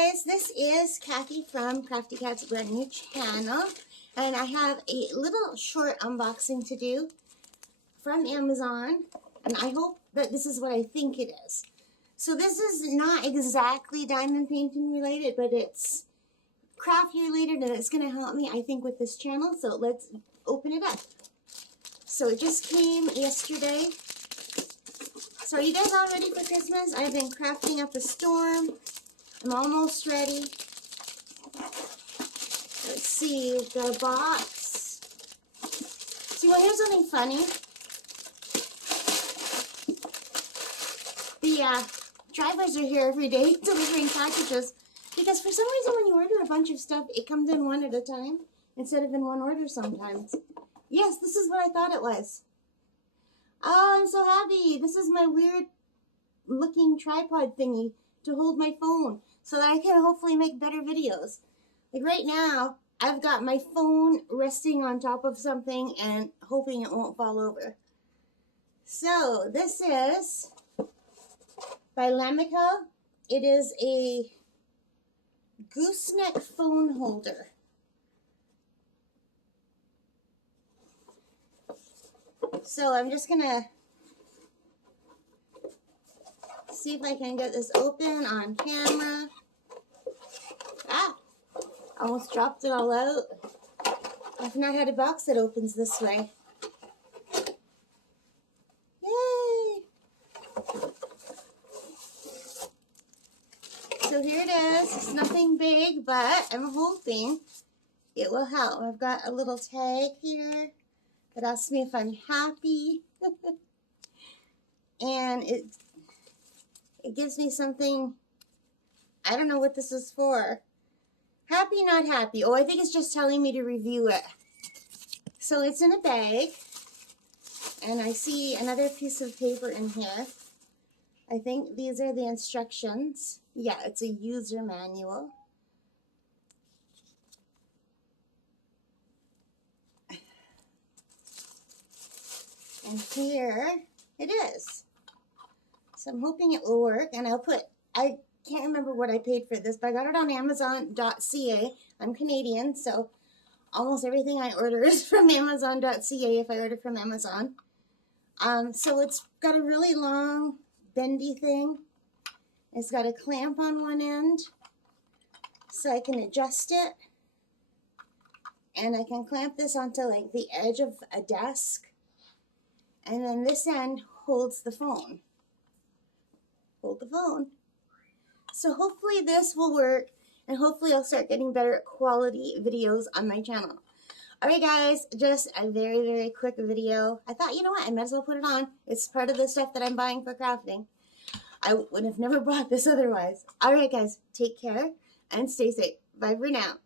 guys, this is Kathy from Crafty Cat's brand new channel, and I have a little short unboxing to do from Amazon, and I hope that this is what I think it is. So this is not exactly diamond painting related, but it's crafty related, and it's going to help me, I think, with this channel. So let's open it up. So it just came yesterday. So are you guys all ready for Christmas? I've been crafting up a storm. I'm almost ready. Let's see, the box. See, well, here's something funny. The drivers are here every day delivering packages, because for some reason when you order a bunch of stuff, it comes in one at a time instead of in one order sometimes. Yes, this is what I thought it was. Oh, I'm so happy. This is my weird looking tripod thingy to hold my phone so that I can hopefully make better videos. Like right now, I've got my phone resting on top of something and hoping it won't fall over. So this is by Lamica. It is a gooseneck phone holder. So I'm just gonna see if I can get this open on camera. Ah! Almost dropped it all out. I've not had a box that opens this way. Yay! So here it is. It's nothing big, but I'm hoping it will help. I've got a little tag here that asks me if I'm happy. And it gives me something. I don't know what this is for. Happy, not happy. Oh, I think it's just telling me to review it. So it's in a bag. And I see another piece of paper in here. I think these are the instructions. Yeah, it's a user manual. And here it is. So I'm hoping it will work, and I can't remember what I paid for this, but I got it on Amazon.ca. I'm Canadian, so almost everything I order is from Amazon.ca if I order from Amazon. So it's got a really long, bendy thing. It's got a clamp on one end, so I can adjust it. And I can clamp this onto like the edge of a desk. And then this end holds the phone. Hold the phone. So hopefully this will work, and hopefully I'll start getting better quality videos on my channel. Alright guys, just a very, very quick video. I thought, you know what, I might as well put it on. It's part of the stuff that I'm buying for crafting. I would have never bought this otherwise. Alright guys, take care and stay safe. Bye for now.